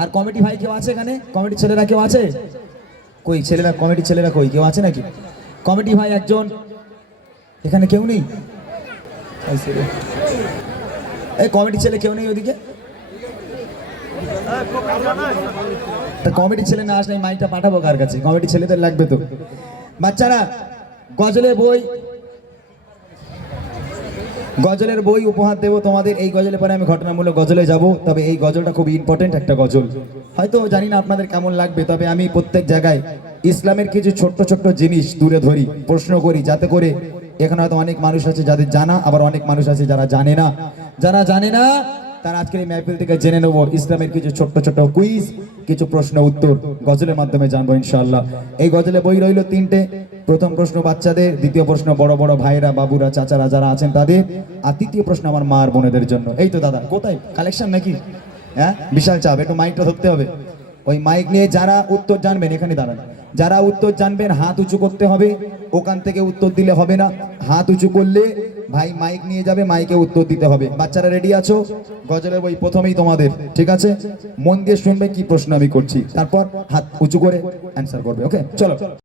আর committee ভাই কেউ আছে এখানে? কমিটির ছেলেরা কেউ আছে? কই ছেলেরা, কমিটির ছেলেরা কই, কেউ আছে নাকি? কমিটি ভাই একজন এখানে কেউ নেই? এই কমিটির ছেলে কেউ নেই ওদিকে? কমিটির ছেলে না আসলে মাইকটা পাঠাবো কার কাছে? কমিটির ছেলেদের লাগবে তো। বাচ্চারা গজলের বই উপহার দেবো তোমাদের। এই গজলের পরে আমি ঘটনামূলক গজলে যাব। তবে এই গজলটা খুব ইম্পর্টেন্ট একটা গজল, হয়তো জানি না আপনাদের কেমন লাগবে, তবে আমি প্রত্যেক জায়গায় ইসলামের কিছু ছোট্ট ছোট্ট জিনিস তুলে ধরি, প্রশ্ন করি, যাতে করে এখানে হয়তো অনেক মানুষ আছে যাদের জানা, আবার অনেক মানুষ আছে যারা জানে না। যারা জানে না তারা আজকের এই মাহফিল থেকে জেনে নেবো ইসলামের কিছু ছোট্ট ছোট্ট কুইজ, কিছু প্রশ্ন উত্তর গজলের মাধ্যমে জানবো ইনশাআল্লাহ। এই গজলে বই রইল তিনটে। প্রথম প্রশ্ন বাচ্চাদের, দ্বিতীয় প্রশ্ন বড় বড় ভাইরা, বাবুরা, চাচারা যারা আছেন তাদের, আর তৃতীয় প্রশ্ন আমার মা আর বোনেদের জন্য। এই তো দাদা, কোথায় কালেকশন নাকি? হ্যাঁ, বিশাল চাপ, একটু মাইকটা ধরতে হবে। ওই মাইক নিয়ে যারা উত্তর জানবেন এখানে দাঁড়ান। যারা উত্তর জানবেন হাত উঁচু করতে হবে, ওখান থেকে উত্তর দিলে হবে না। হাত উঁচু করলে ভাই মাইক নিয়ে যাবে, মাইকে উত্তর দিতে হবে। বাচ্চারা রেডি আছো? গজলের বই প্রথমেই তোমাদের, ঠিক আছে? মন দিয়ে শুনবে কি প্রশ্ন আমি করছি, তারপর হাত উঁচু করে অ্যান্সার করবে। ওকে, চলো।